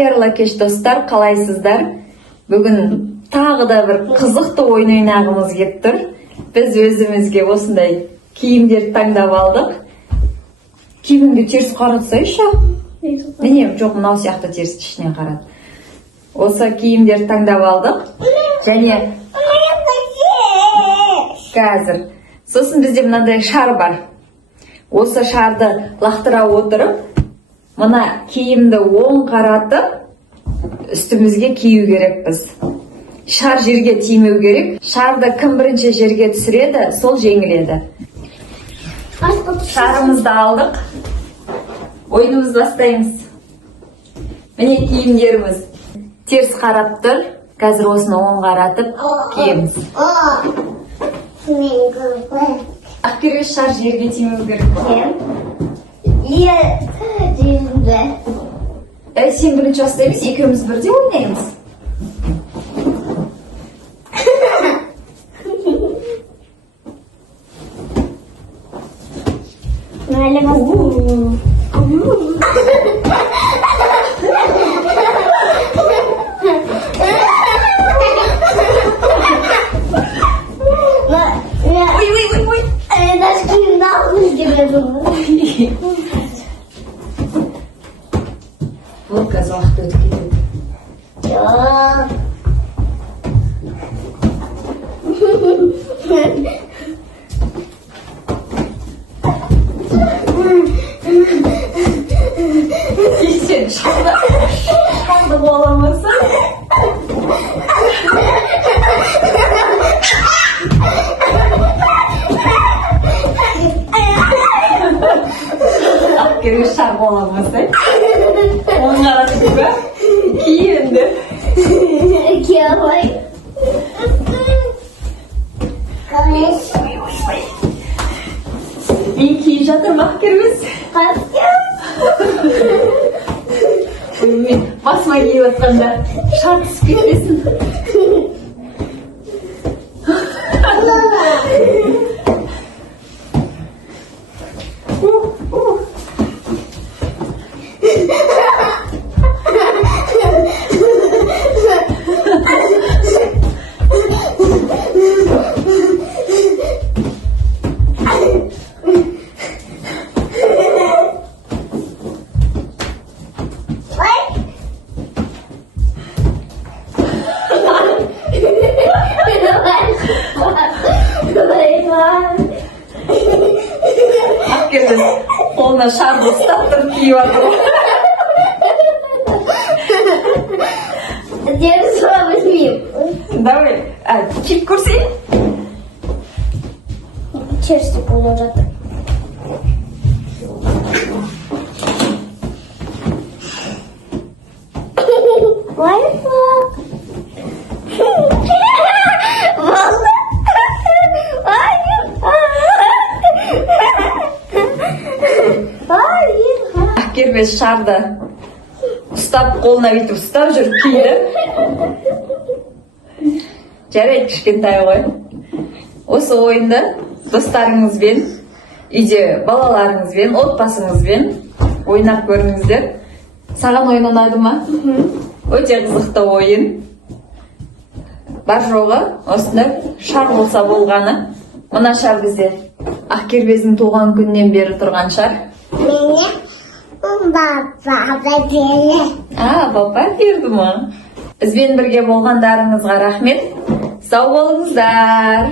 Қайырлы кеш достар, қалайсыздар? Бүгін тағы да бір қызықты ойын ойнағымыз келіп тұр. Біз өзімізге осындай киімдер таңдап алдық. Киіміңді теріс қаратсайшы. Міне, жоқ, мынау сияқты теріс ішіне қарат. Осы киімдер таңдап алдық. Және қазір. Сосын бізде мынандай шар бар. Осы шарды лақтыра отырып, мына киімді оң қаратып, үстімізге кию керекпіз. Шар жерге тимеу керек. Шарды кім бірінші жерге түсіреді, сол жеңіледі. Шарымызды алдық. Ойынымызды бастаймыз. Міне киімдеріміз теріс қарап тұр. Қазір осыны оң қаратып киеміз. Ақкерге шар жерге тимеу керек. Сен бірінші бастаймыз, екеуміз бірде ойнаймыз. Ой. Наш криминал сделали. Вот қазақ өтіп кетеді. Сен шаңды боламасың. Ақкерге шар боламасың. Оң қаратып ба? Киінді. Киявай. Мен киіп жатырмын, Ақкербіз. Мен басыма киіп жатқанда шар түсіп кетпесін. Ақкербіз қолына шарды ұстап тұрып киіп жатыр. Теріс возьми. Давай, киіп көрсейін. Теріс деп ойлап жатыр. Ақкербіз шарды ұстап, қолына бүйтіп ұстап жүріп киді. Жарайды, кішкентай ғой. Осы ойынды достарыңызбен, үйде балаларыңызбен, отбасыңызбен ойнап көріңіздер. Саған ойын ұнады ма? Өте қызықты ойын. Бар жоғы, осында шар болса болғаны. Мына шар бізде Ақкербездің туған күннен бері тұрған шар. Баба берді. Баба берді ма? Бізбен бірге болғандарыңызға рахмет. Сау болыңыздар.